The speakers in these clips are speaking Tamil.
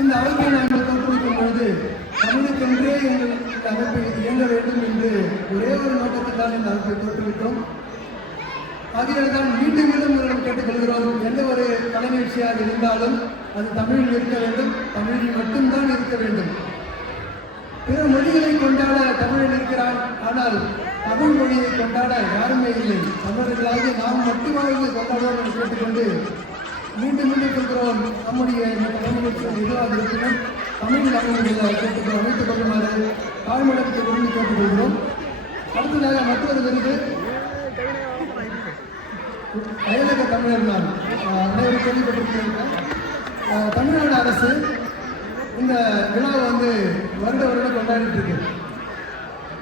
இந்த அமைப்பை நாங்கள் தோற்றுவிக்கும் பொழுது தமிழுக்கென்றே எங்கள் இந்த அமைப்பை இயங்க வேண்டும் என்று ஒரே ஒரு நோக்கத்தில் தான் இந்த அமைப்பை தோற்றுவிட்டோம் ஆகையால் தான் மீண்டும் மீண்டும் உங்களிடம் கேட்டுக்கொள்கிறோம். எந்த ஒரு கலை நிகழ்ச்சியாக இருந்தாலும் அது தமிழில் இருக்க வேண்டும். தமிழில் மட்டும்தான் இருக்க வேண்டும். பிற மொழிகளை கொண்டாட தமிழன் இருக்கிறான் ஆனால் தமிழ் மொழியை கொண்டாட யாருமே இல்லை. தமிழர்களாகி நாம் மட்டுமாவது கொண்டாடுவோம் என்று கேட்டுக்கொண்டு மீண்டும் மீண்டும் சொல்கிறோம் நம்முடைய இந்த கலை நிகழ்ச்சிகள் எதுவாக இருக்கணும் தமிழில் அமைந்துள்ள கேட்டுக்கொள்ள அமைத்துக் கொள்ளுமாறு தாழ்மடத்தை விரும்பி கேட்டுக்கொள்கிறோம். அடுத்ததாக மற்றொரு விருது அயலக தமிழர் நான் அனைவரும் கேள்விப்பட்டிருக்கிறேன் தமிழ்நாடு அரசு இந்த விழாவை வந்து வருட வருடம் கொண்டாடிட்டு இருக்கு.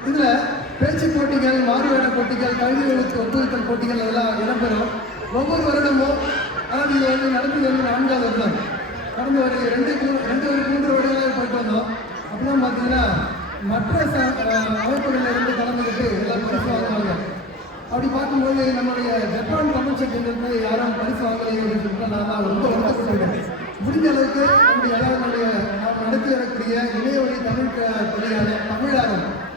இதுல பேச்சு போட்டிகள் மாறுவேட போட்டிகள் கல்வி எழுத்து போட்டிகள் அதெல்லாம் இடம்பெறும். ஒவ்வொரு வருடமும் ஆனால் இது வந்து நடந்தது வந்து நான்காவது வருடம். கடந்த ஒரு ரெண்டு ரெண்டு ஒரு மூன்று வருடங்களாக போயிட்டு வந்தோம். அப்படிலாம் பார்த்தீங்கன்னா மற்ற ச- ஆஹ் அமைப்புகளில் இருந்து கலந்துக்கிட்டு எல்லாம் பரிசு வாங்குவாங்க. அப்படி பார்க்கும்போது நம்மளுடைய ஜப்பான் தமிழ் சட்டத்திலிருந்து யாரும் பரிசு வாங்கலை அப்படின்னு சொல்லிட்டு நான் ரொம்ப சொல்லுவேன் முடிஞ்ச அளவுக்கு நம்முடைய எல்லாருடைய நாம் நடத்தி வரக்கூடிய இணையவழி தமிழ் தொழிலாளர்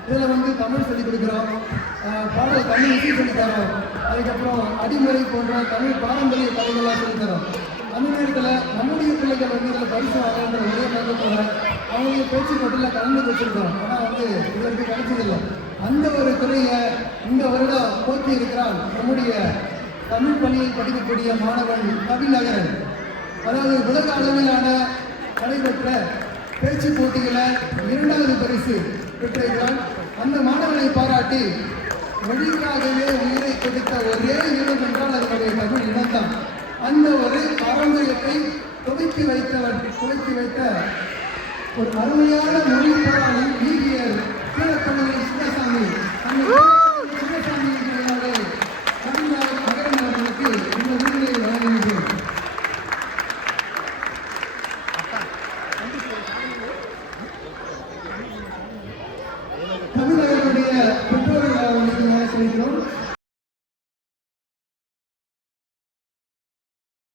இதில் வந்து தமிழ் சொல்லிக் கொடுக்குறோம். பாடல் தமிழ் இசை சொல்லித் தரோம். அதுக்கப்புறம் அடிமுறை போன்ற தமிழ் பாரம்பரிய கலைகள்லாம் சொல்லித்தரோம் அந்த நேரத்தில் நம்முடைய பிள்ளைகள் வந்து இதில் பரிசு வாங்கன்ற ஒரே நோக்கத்தோட அவங்களுடைய பேச்சு போட்டியில் கலந்து வச்சிருக்கோம் ஆனால் வந்து இது வரைக்கும் கிடைச்சதில்லை. அந்த ஒரு துறையை இந்த வருடம் போக்கி இருக்கிறான் நம்முடைய தமிழ் பணியை படிக்கக்கூடிய மாணவன் கவிநகரன் அதாவது உலக அளவிலான நடைபெற்ற பேச்சு போட்டிகளை இரண்டாவது பரிசு பெற்றிருக்கிறான் அந்த மாணவனை பாராட்டி மொழிக்காகவே உயிரை கொடுத்த ஒரே இனம் என்றால் அதனுடைய தமிழ் இனம்தான். அந்த ஒரு பாரம்பரியத்தை துவக்கி வைத்தவர் துவக்கி வைத்த ஒரு அருமையான மொழி போராளி நீதியர் தமிழக